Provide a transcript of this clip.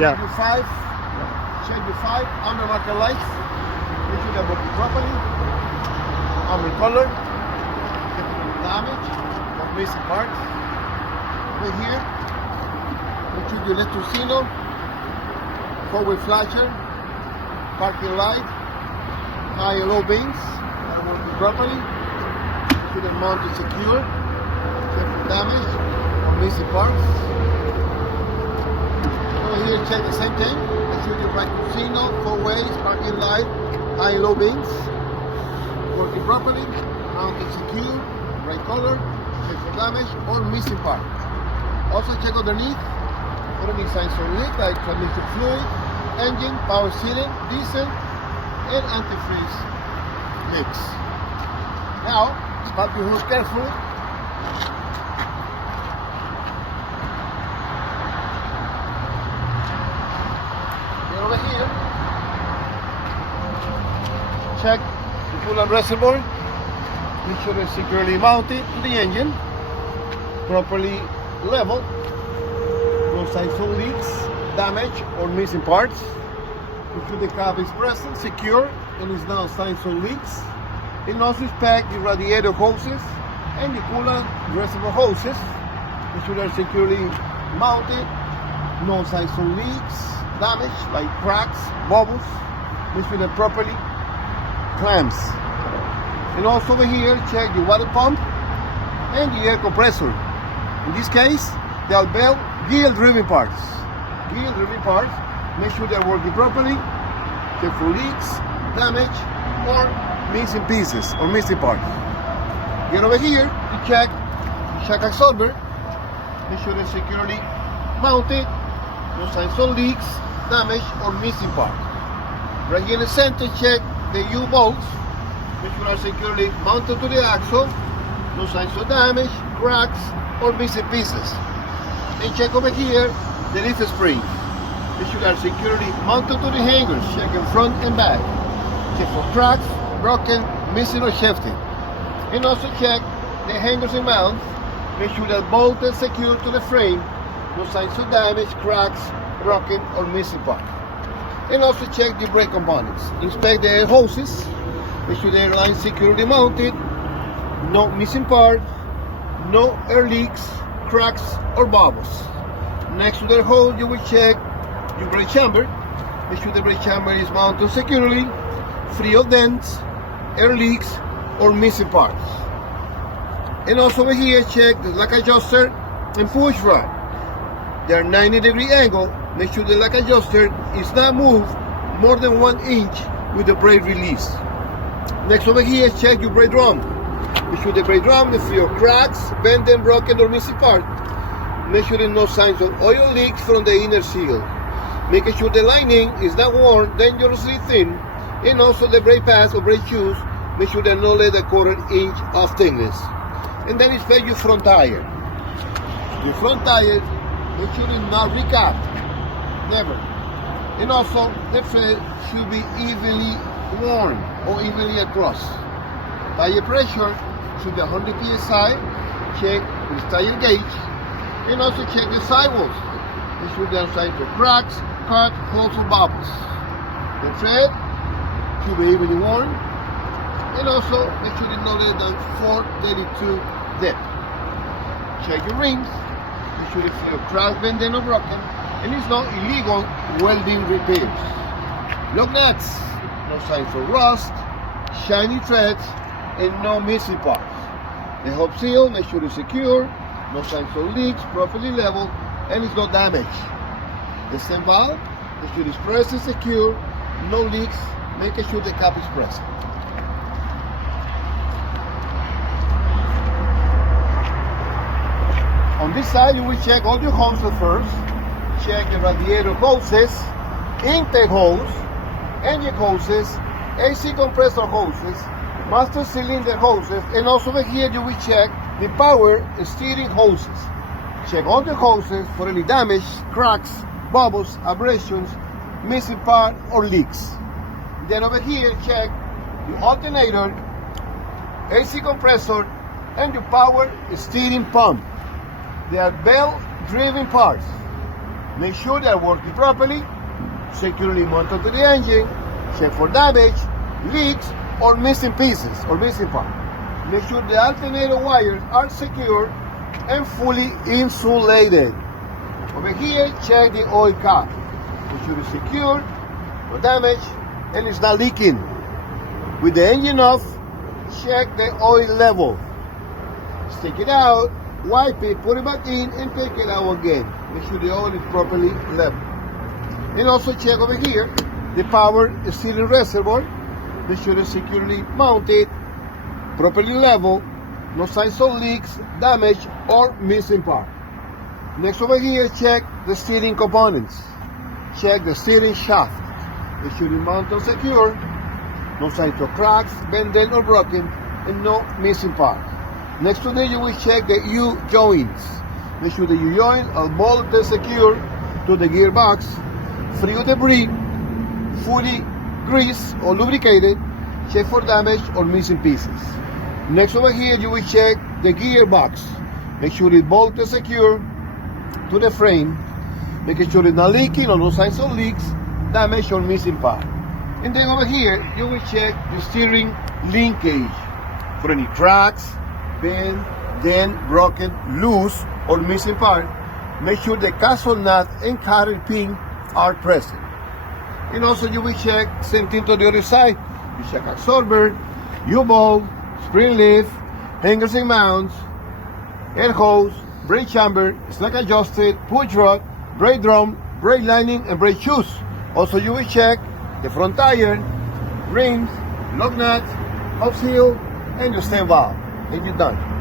Yeah. Check your 5. Check your 5. Amber marker lights. Make sure they're working properly. Amber color. Get any damage or missing parts. Right here. Make sure your electric signal. Forward flasher. Parking light. High and low beams are working properly. Make sure they're mounted secure. Check for damage or missing parts. Over here, check the same thing. Make sure your right signal, 4 ways, parking light, high and low beams working properly. Mounted secure. Right color. Check for damage or missing parts. Also check underneath for any signs of leak like transmission fluid, engine, power sealing, diesel, and antifreeze leaks. Now, stop your hood carefully. Get over here. Check the coolant reservoir. Make sure it's securely mounted to the engine, properly level. No signs of leaks, damage, or missing parts. Make sure the cap is present, secure, and is now signs of leaks. And also inspect the radiator hoses and the coolant reservoir hoses. Make sure they're securely mounted. No signs of leaks, damage like cracks, bubbles. Make sure they're properly clamps. And also over here, check the water pump and the air compressor. In this case, the Albel gear-driven parts. Gear-driven parts. Make sure they're working properly. Check for leaks, damage, or missing pieces or missing parts. Get over here to check the shock absorber. Make sure they're securely mounted. No signs of leaks, damage, or missing parts. Right here in the center, check the U-bolts. Make sure they're securely mounted to the axle. No signs of damage, cracks, or missing pieces. And check over here the leaf spring. Make sure they're securely mounted to the hangers. Check in front and back. Check for cracks, broken, missing, or shifting. And also check the hangers and mounts. Make sure they're bolted secure to the frame. No signs of damage, cracks, broken, or missing parts. And also check the brake components. Inspect the air hoses. Make sure the airline securely mounted. No missing parts. No air leaks, cracks, or bubbles. Next to the hose, you will check your brake chamber. Make sure the brake chamber is mounted securely, free of dents, air leaks, or missing parts. And also over here, check the lock adjuster and push rod. They are 90-degree angle. Make sure the lock adjuster is not moved more than 1 inch with the brake release. Next over here, check your brake drum. Make sure the brake drum is free of cracks, bending, broken, or missing parts. Make sure there are no signs of oil leaks from the inner seal. Making sure the lining is not worn dangerously thin. And also the brake pads or brake shoes, make sure they're no less than 1/4 inch of thickness. And then inspect your front tire. Your front tire, make sure it's not recapped. Never. And also the tread should be evenly worn or evenly across. Tire pressure should be 100 psi. Check the tire gauge. And also check the sidewalls. Make sure there are signs of cracks, cut, holes, or bubbles. The tread should be evenly worn. And also make sure it's no less than 432 depth. Check your rings. Make sure it's free of crack, bending, or broken. And it's not illegal welding repairs. Lug nuts. No signs of rust, shiny threads, and no missing parts. The hub seal, make sure it's secure. No signs of leaks, properly leveled, and it's not damaged. The stem valve, make sure it's pressed and secure. No leaks, making sure the cap is present. On this side, you will check all your hoses first. Check the radiator hoses, intake hose, engine hoses, AC compressor hoses, master cylinder hoses, and also over here you will check the power steering hoses. Check all the hoses for any damage, cracks, bubbles, abrasions, missing part, or leaks. Then over here, check the alternator, AC compressor, and the power steering pump. They are belt-driven parts. Make sure they are working properly, securely mounted to the engine, check for damage, leaks, or missing pieces or missing parts. Make sure the alternator wires are secure and fully insulated. Over here, check the oil cap. Make sure it's secure, no damage, and it's not leaking. With the engine off, check the oil level. Stick it out, wipe it, put it back in, and take it out again. Make sure the oil is properly level. And also check over here the power steering reservoir. Make sure it's securely mounted, properly level, no signs of leaks, damage, or missing part. Next over here, check the steering components. Check the steering shaft. Make sure the mount is secure, no signs of cracks, bending, or broken, and no missing part. Next to that, you will check the U-joints. Make sure the U-joint are bolted and secure to the gearbox, free of debris, fully greased or lubricated. Check for damage or missing pieces. Next over here, you will check the gearbox. Make sure it's bolted secure to the frame, making sure it's not leaking or no signs of leaks, damage, or missing part. And then over here, you will check the steering linkage for any cracks, bend, dent, broken, loose, or missing part. Make sure the castle nut and carrier pin are present. And also you will check, same thing to the other side. You check absorber, U-bolt, spring leaf, hangers and mounts, air hose, brake chamber, slack adjusted, push rod, brake drum, brake lining, and brake shoes. Also you will check the front tire, rims, lug nuts, hub seal, and your stem valve. And you're done.